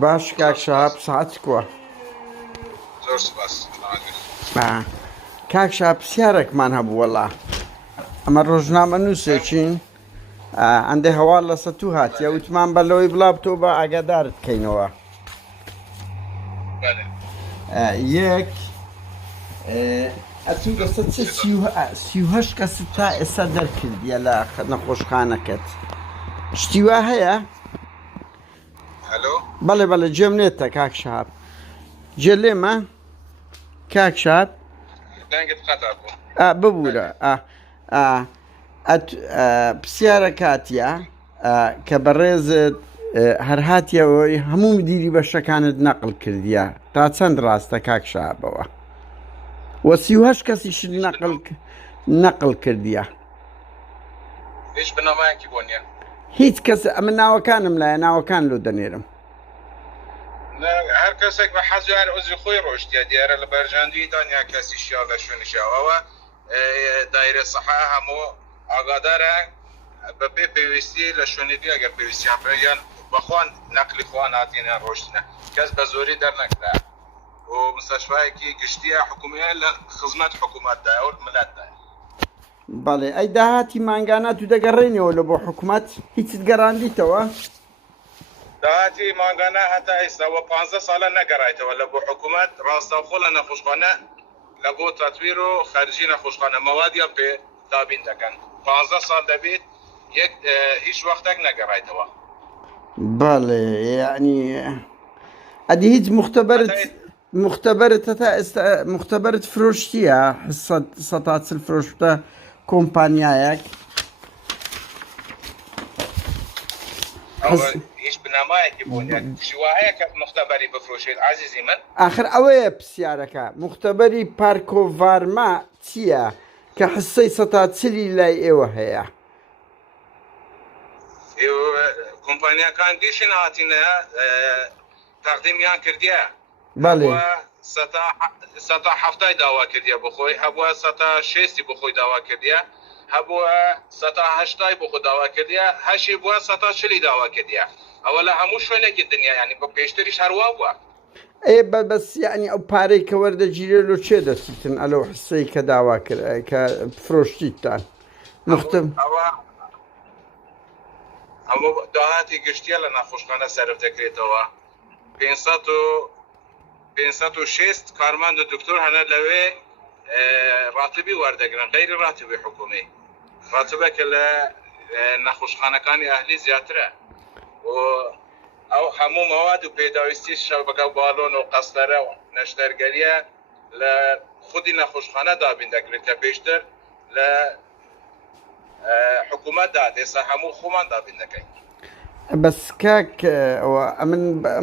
باش کاک زۆر شەهاب سوپاس سەعات کووە زۆر سوپاس کاک شەهاب پرسیارێکمان هەبوو وەڵا ئەمە ڕۆژنامە نووسێکین ئەندێ هەواڵ لە سەتوو هاتیە وتمان بەلەوەی بڵاو بە ئاگادارت بکەینەوە یەک ئەچوو لەسە چ سیوهەشت کەست تا ئێستا دەرکردیە لە نەخۆشخانەکەت شتی وا هەیە؟ هەلۆ بەڵێ بەڵێ گوێم لێتە کاک شەهاب گوێ لێمە کاک شەهاب دەنگت قەتا بوو ببوورە پرسیارە کاتیە کە بەڕێزت هەر هاتیەوەی هەموو مدیری بەشەکانت نەقل کردیە تا چەند ڕاستە کاک شەهابەوە وە 38 کەسیشت نەقل کردیە هیچ بنەمایەکی بۆ نییە هیچ کەس ئەمە ناوەکانم لایە ناوەکان لۆ دەنێرم هەر کەسێک بە حەزیار ئۆزی خۆی ڕۆشتیە دیارە لە بەرژاندوی دانیا کەسی شیا لە شوێنشاوەوە دایرە سەحا هەموو ئاگادارە بە پێ پێویستی لە شوێنێتی ئەگەر پێویستیان پێیان بەخۆن نەقلی خۆیان هاتیێنیان ڕۆشتنە کەس بە زۆری دەرنەکرا و مستەشفایەکی گشتیە حکومیە لە خزمەت حکوومەتدایە و ملەتدایە بەڵێ ئەی داهاتی مانگانات و دەگەڕێنەوە لە بۆ حکوومەت هیچت گەڕاندیتەوە داهاتی مانگانە هەتا ئێستاوە 15 ساڵە نەگەڕایتەوە لە بۆ حکوومەت ڕاستەوخۆ لە نەخۆشخانە لە بۆ تەتویر و خەرجی نەخۆشخانە مەوادیان پێ دابین دەکەن 15 ساڵ دەبێت یەک هیچ وەختێک نەگەڕایتەوە بەڵێ یعنی ئەدی هیچ مختبرت هەتا ئێستا مختبرت فرۆشتیە سەتا چل فرۆشتە کۆمپانیایەک هیچ بنامایەکی بۆ شیوایە کە مختبەری بفرۆشێت عزیزی من ئاخر ئەوەیە پرسیارەکە مختبەری پارکۆڤارما چییە کە حسەی سەتا چلی لای ئێوە هەیە کۆمپانیەکان دیشن هاتینە تەقدیمیان کردیە بەڵێ سەتا هەفتای داوا کردیە بخۆی هەبووە سەتا شێستی بخۆی داوا کردیە هەبووە سەتا هەشتای بخۆ داوا کردیە هەشی بووە سەتا چلی داوا کردیە ئەوە لە هەموو شوێنێکی دنیا ینی بە پێشتریش هەروە بووە بەس یعنی ئەو پارەی کە وەردەگیرێ لۆ چێ دەستیتن ئەلەو حسەی کە داوا کرد کە فرۆشتیتان ئەمە داهاتی گشتیە لە ناخۆشخانە سەرف دەکرێتەوە 506 کارمەند و دکتۆر هەنە لەوێ ڕاتبی وەردەگرن غەیری ڕاتبی حکومی ڕاتبەکە لە نەخۆشخانەکانی ئەهلی زیاترە ئەو هەموو مەواد و پێداویستی شەبەکە باڵۆن و قەستەرە و نەشتەرگەریە لە خودی نەخۆشخانە دابین دەکرێت کە پێشتر لە حکوومەتدا ئێستا هەموو خۆمان دابین دەکەین بەس کاک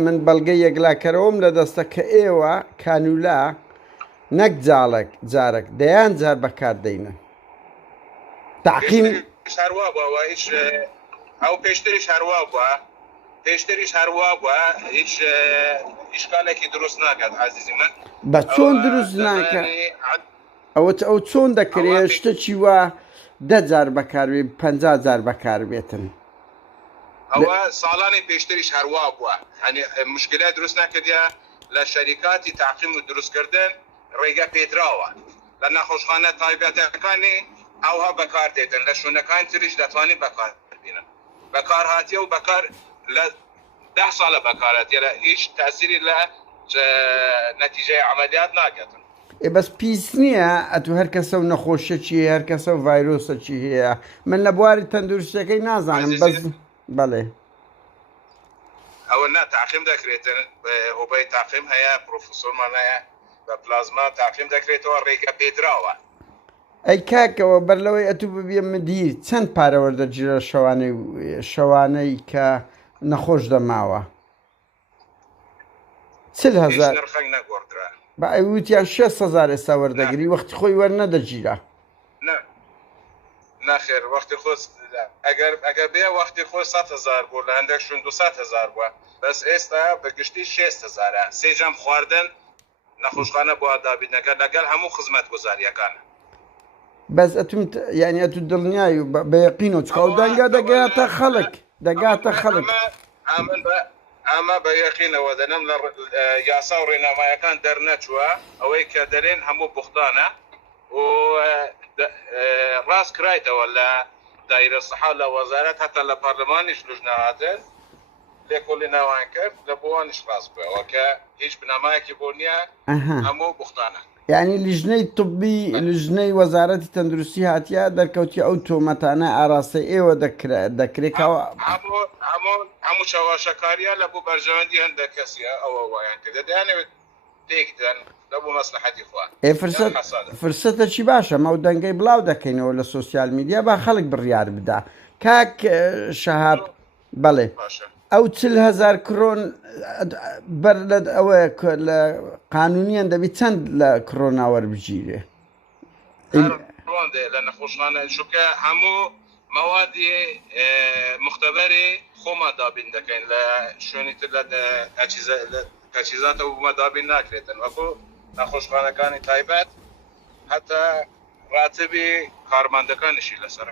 من بەڵگەی یەکلاکەرەوەم لە دەستە کە ئێوە کانولا نەک جارێک دەیان جار بەکاردەینە تاقیم هەروە بووە هیچ ئەو پێشتریش هەروە بووە پێشتریش هەروە بووە هیچ ئیشکالێکی دروست ناکات عزیزی من بە چۆن دروست ناکە ئەو چۆن دەکرێت شتێکی وە 10 جار بەکاربێ 50 جار بەکاربێتن ئەوە ساڵانی پێشتریش هەروە بووە هەنی مشکلات دروست ناکردە لە شەریکاتی تاقیم و دروستکردن ڕێگە پێدراوە لە نەخۆشخانە تایبەتەکانی ئەوها بەکاردێتن لە شوێنەکان تریش دەتوانین بەکاربێنن بەکار هاتیە و بەکار لە 10 ساڵە بەکارەتە لە هیچ تاسیری لە نەتیجەی عملیات ناکەتن بەس پیس نییە ئەتو هەر کەسە و نەخۆشیەکی هەر کەسە و ڤایرۆسەکی هەیە من لە بواری تەندروستەکەی نازانم بەس بەڵێ ئەوە نا تاقیم دەکرێتن هۆبەی تاقیم هەیە پرۆفسۆرمان هەیە بە پلازما تاقیم دەکرێتەوە ڕێگە پێدراوە ئەی کاکەوە بەرلەوەی ئەتوو ببیە مدیر چەند پارە وەردەگیرە شەوانەی کە نەخۆش دەماوە 40,000 نرخەک نەگۆڕدرا بە ئەوتیان 6,000 ئێستا وەردەگری وەختی خۆی وەرنەدەگیرە ناخێر وەختی خۆ ئەگەر بێ وەختی خۆ 100,000 بوو لە هەندێک شوێن 200,000 بووە بەس ئێستا بەگشتی 6,000 سێجەم خواردن نەخۆشخانە بۆ دابینەکە لەگەڵ هەموو خزمەت گوزاریەکانە بەس ئەتوم یعنی ئەتو دڵنیایی و بە یەقین و چکە و دەنگا دەگاتە خەڵک ئەمە بە یەقینەوە دەنم لە یاسا و ڕێنامایەکان دەرنەچووە ئەوەی کە دەرێن هەموو بوختانە و ڕاست کرایتەوە لە دایرە سەحا لە وەزارەت هەتا لە پارلەمانیش لوژنەهاتن لێکۆڵی ناوان کرد لە بۆوانش ڕاست بووەوە کە هیچ بنامایەکی بۆ نییە هەموو بوختانە. یعنی لیژنەی طبی لیژنەی وەزارەتی تەندروستی هاتیە دەرکەوتی ئەو تۆمەتانە ئاراستەی ئێوە دەکرێتەوە هەموو چاواشەکاریە لە بۆ بەرژەوەندی هەندێک کەسیە ئەوە وایان کردە دەیانەوێت تێکدەن لە بۆ مەسلحەتی خوا. فرسەتەکی باشە مە و دەنگەی بڵاو دەکەینەوە لە سوسیال میدیا با خەڵک بڕیار بدا کاک شەهاب بەڵێ ئەو 40,000 کرۆن بەر ئەوەیە لە قانونیان دەبێت چەند لە کرۆنا وەربگیرێ لە نەخۆشخانە چونکە هەموو مەوادی مختبەری خۆما دابین دەکەین لە شوێنی تر لە تەجهیزاتە ومە دابین ناکرێتن وەکو نەخۆشخانەکانی تایبەت هەتا ڕاتبی کارمەندەکانیشی لەسەر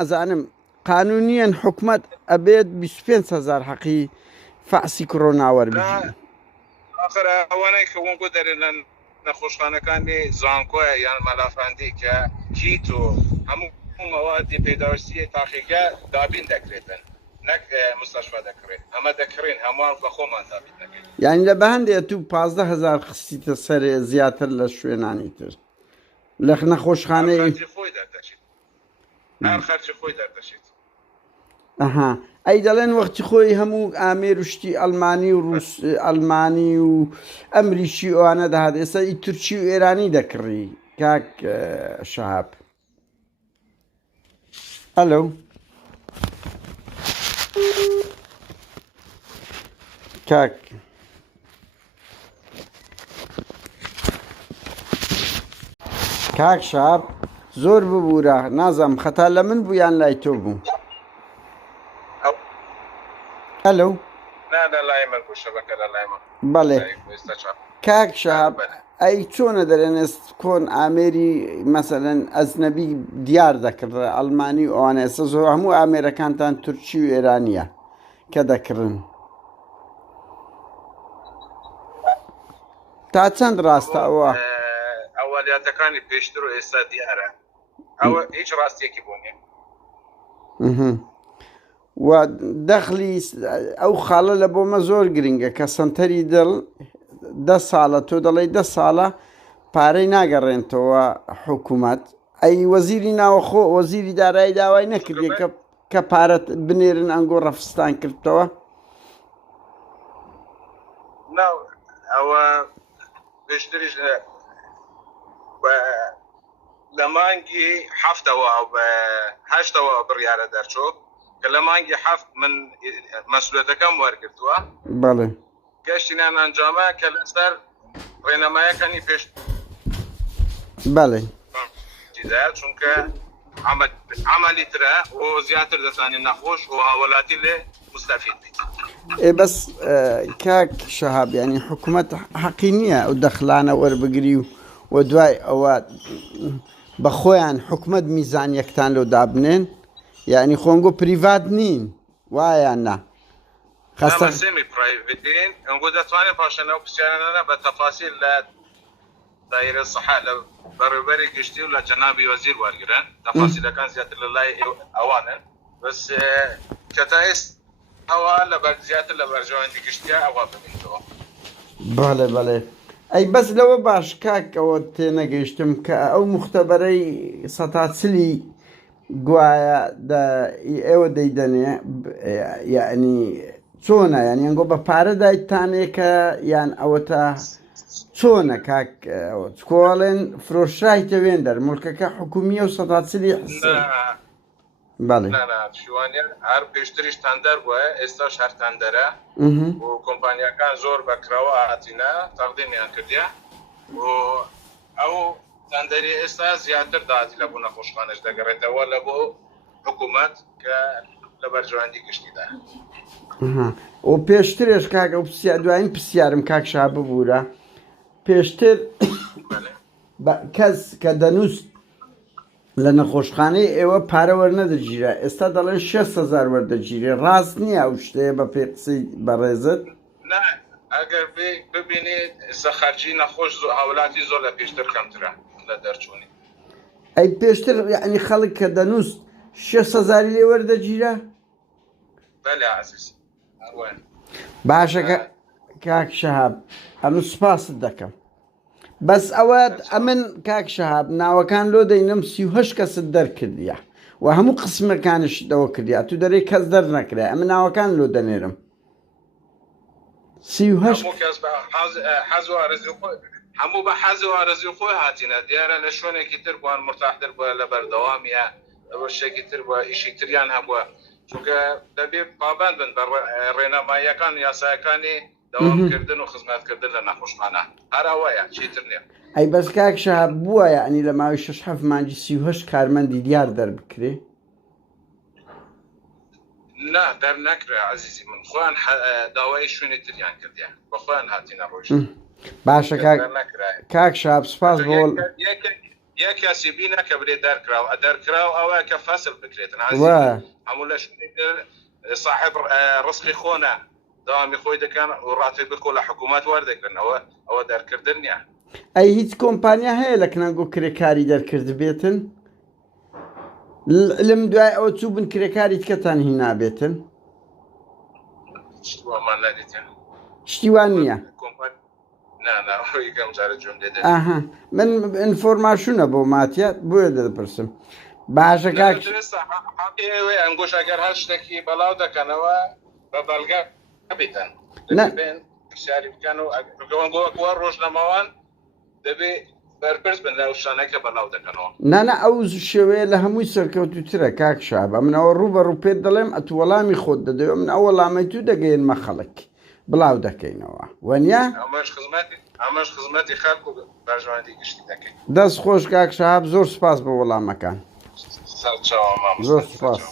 ئەزانم قانونیان حکومت ئەبێت 25,000 حەقی فەعسی کرۆنا وەربگیرێ آخر ئەوانەی کە وەنگۆ دەرێن لە نەخۆشخانەکانی زانکۆیە یان مەلافاندی کە کیت و هەموو مەوادی پێداویستی تاقیگە دابین دەکرێتن نەک مستەشفا دەکرێت ئەمە دەکرێن هەمووان بە خۆمان دابین دەکرێت یعنی لە بەهەندێ تو 15,000 خستیتە سەرێ زیاتر لە شوێنانی تر لە نەخۆشخانەی خۆی دەردەچیت هەر خەرچی خۆی دەردەچیت ئەها ئەی دەڵێن وەختی خۆی هەموو ئامێروشتی ئەلمانی و ڕوس ئەلمانی و ئەمریکی ئەوانە دەهات ئێستا ئی تورکی و ئێرانی دەکڕی کاک شەهاب ئەلۆ کاک شەهاب زۆر ببوورە نازانم خەتا لە من بوو یان لای تۆ بوو ئەلۆ بەڵێ کاک شەهاب ئەی چۆنە دەرێنێست کۆن ئامێری مەسەلەن ئەزنەبی دیار دەکرد ئەڵمانی و ئەوانە ئێستا زۆر هەموو ئامێرەکانتان تورکی و ئێرانیە کە دەکردن تا چەند ڕاستە ئەوە ئەوەلیاتەکانی پێشتر و ئێستا دیارە ئەوە هیچ ڕاستیەکی بۆ نییە و دەخلی ئەو خاڵە لە بۆمە زۆر گرنگە کە سنتەری دڵ 10 ساڵە تۆ دەڵێ 10 ساڵە پارەی ناگەڕێنتەوە حکوومەت ئەی وەزیری ناوەخۆ وەزیری دارایی داوای نەکردی کە پارەت بنێرن ئەنگۆ ڕەفستان کردەوە ئەوە پێشتریش لە مانگی هەفتەوە بە هەشتەوە بڕیارە دەرچۆ کە لە مانگی هەفت من مەسئولیەتەکەم وەرگرتووە بەڵێ گەشتینان ئەنجامە کە لەسەر ڕێنەمایەکانی پێش بەڵێ چونکە عملی ترە و زیاتر دەزانین نەخۆش و هاوڵاتی لێ مستەفید بیت بەس کاک شەهاب ینی حکوومەت حەقی نییە ئەو دەخلانە وەربگری و دوای ئەوە بە خۆیان حکوومەت میزانیەکتان لەو دابنێن یعنی خۆنگۆ پریڤات نین وایە نا خەستەمی پرایڤێتین ئەنگۆ دەتوانێت پاشەنەوە پرسیارانە بە تەفاسیل لە دایرە سەحا لە بەڕێوەبەری گشتی و لە جەنابی وەزیر وەرگرن تەفاسیلەکان زیاتر لە لای ئەوانن بەس کە تا ئێستا ئەوە زیاتر لە بەرژەوەندی گشتیە ئەوە ببینیتەوە بەڵێ ئەی بەس لەوە باش کاکەوە تێنەگەیشتم کە ئەو مختەبەرەی سەتاچلی گوایە ئێوە دەیدەنێ یعنی چۆنە یعنی ئەنگۆ بە پارە دایتانێکە یان ئەوە تا چۆنە کاک کۆڵێن فرۆشرایتە وێندەر مڵکەکە حکومیە و سەتاچلی بەڵێ شوانیان هەر پێشتریش تەندەر بووە ئێستاش هەر تەندەرە و کۆمپانیاکان زۆر بەکراوە هاتینە تەقدیمیان کردیە و ئەو تەندەری ئێستا زیاتر داهاتی لە بۆ نەخۆشخانەش دەگەڕێتەوە لە بۆ حکوومەت کە لە بەرژەوەندی گشتیدا و پێشترێش کاک ئەو دوایین پرسیارم کاک شا ببوورە پێشتر کەس کە دەنووست لە نەخۆشخانەی ئێوە پارە وەرنەدەگیرە ئێستا دەڵێن 6,000 وەردەگیرێ ڕاست نییە ئەو شتەیە بە پێ قسەی بەڕێزت نه ئەگەر ببینێت سەخەرجی نەخۆش هاولاتی زۆر لە پێشتر کەمترە لە دەرچوونی ئەی پێشتر یعنی خەڵک کە دەنووست 6,000 لێ وەردەگیرە بەلێ عەزیز هەروەن باشە کاک شەهاب ئەمن سوپاست دەکەم بەس ئەوە ئەمن کاک شەهاب ناوەکان لۆ دەینم 38 کەست دەرکردیە و هەموو قسمەکانش دەوە کردیا تو دەرێ کەس دەرنەکرای ئەمە ناوەکان لۆ دەنێرم 38 هەموو بە حەز و ئارەزوی خۆی هاتینە دیارە لە شوێنێکی تر بووان مرتاحتر بووە لە بەردەوامیە ئەوە شتێکی تر بووە ئیشی تریان هەبووە چونکە دەبێ پابند بن بە ڕێنەماییەکان یاسایەکانی داوامکردن و خزمەتکردن لە نەخۆشخانە هەر ئەوەیە چیتر نییە ئەی بەس کاک شەهاب بووە یعنی لە ماوەی 6-7 مانگی 38 کارمەندی دیار دەربکرێ نا دەر نەکرێ عەزیزی من خۆیان داوای شوێنی تریان کردیان بە خۆیان هاتینە ڕۆژ باشە کاک شەهاب سوپاس بۆ یەک کەسی بینە کە برێ دەرکراو ئەوە کە فەسل بکرێتن هەموو لە شوێنی صاحب ڕزقی خۆنە داوامی خۆی دەکەن و ڕاتێ بکۆ لە حکوومەت وەردەگرنەوە ئەوە دەرکردن نییە ئەی هیچ کۆمپانیا هەیە لە کنەنگۆ کرێکاری دەرکرد بێتن لەم دوای ئەوە چوو بن کرێکاری تکەتان هی نابێتن شتیوان نییە ئاها من ئینفۆرماشونە بۆ ماتیە بۆیە دەپرسم باشە کاک ئەنگۆش ئەگەر هەر شتێکی بەڵاو دەکەنەوە بە بەڵگە بێتن شاری بکەن و گووە ڕۆژنەماوان دەبێ بەرپرس بن لە شانەکە بەڵاو دەکەنەوە نانە ئەو شێوەیە لە هەمووی سەرکەوتوترە کاک شەهاب منەوە ڕوو بە ڕوو پێت دەڵێم ئەتو وەڵامی خۆت دەدەوێت من ئەو وەڵامی تو دەگەێنمە خەڵک بڵاو دەکەینەوە وەنیا ئەمەش خزمەتی خەڵک و بەژوانی گشتی دەکەین دەست خۆش کاک شەهاب زۆر سوپاس بە وەڵامەکان سەرچاوە زۆر سوپاس